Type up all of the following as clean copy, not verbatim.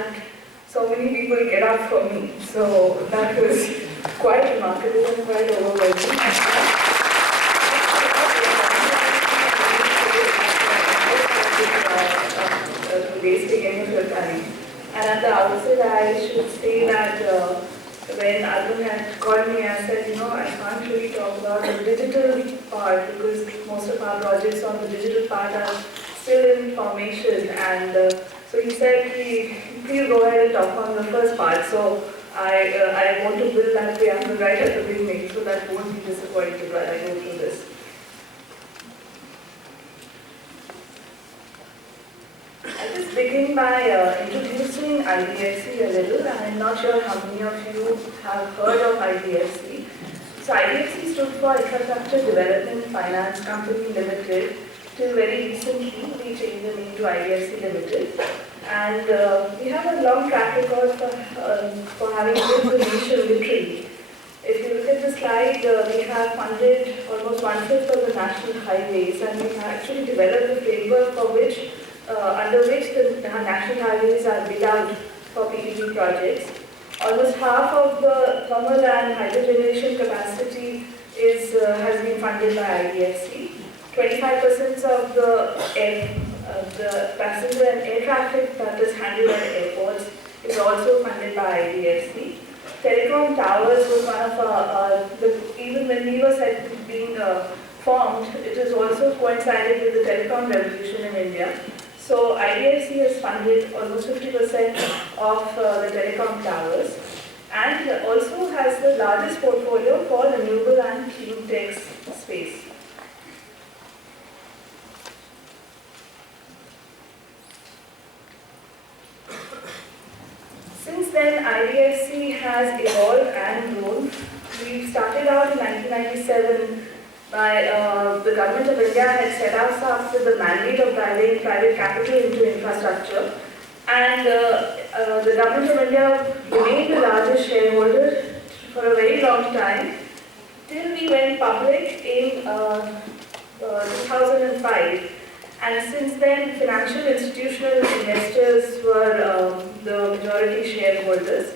had so many people get up for me. So that was quite remarkable and quite overwhelming. Wasting any of your time. And at the outset, I should say that when Arjun had called me, I said, I can't really talk about the digital part because most of our projects on the digital part are still in formation. And so he said, please go ahead and talk on the first part. So I want to build that preamble right at the beginning so that won't be disappointed while I go through this. I'll just begin by introducing IDFC a little. I'm not sure how many of you have heard of IDFC. So IDFC stood for Infrastructure Development Finance Company Limited. Till very recently, we changed the name to IDFC Limited. And we have a long track record for having built the nation literally. If you look at the slide, we have funded almost 1/5 of the national highways, and we have actually developed a framework for which under which the national highways are bid out for PPP projects. Almost half of the thermal and hydrogenation capacity has been funded by IDFC. 25% of the passenger and air traffic that is handled at airports is also funded by IDFC. Telecom towers was one of even when we were being formed, it has also coincided with the telecom revolution in India. So IDFC has funded almost 50% of the telecom towers and also has the largest portfolio for renewable and clean tech space. Since then, IDFC has evolved and grown. We started out in 1997 by the government of India had set us up with the mandate of driving private capital into infrastructure, and the government of India remained the largest shareholder for a very long time till we went public in 2005. And since then, financial institutional investors were the majority shareholders.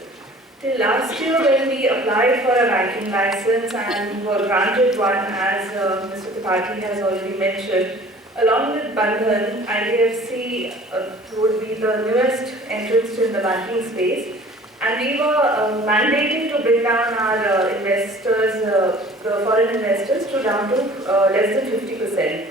Till last year, when we applied for a banking license and were granted one, as Mr. Tripathi has already mentioned, along with Bandhan, IDFC would be the newest entrance in the banking space, and we were mandated to bring down our investors, the foreign investors, down to less than 50%.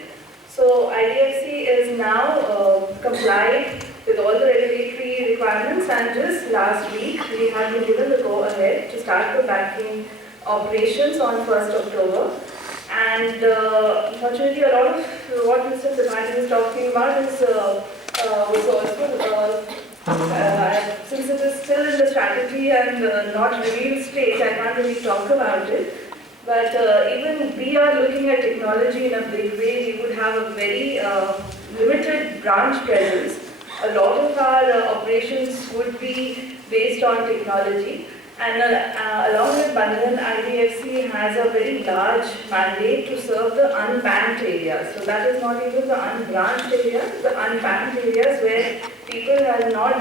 So IDFC is now complied with all the regulatory requirements, and just last week we have been given the go-ahead to start the banking operations on 1st October. And unfortunately, a lot of what Mr. Tripathi is talking about is was also, since it is still in the strategy and not revealed stage, I can't really talk about it. But even we are looking at technology in a big way. We would have a very limited branch presence. A lot of our operations would be based on technology, and along with Bandhan, IDFC has a very large mandate to serve the unbanked areas. So that is not even the unbranched areas, the unbanked areas where people have not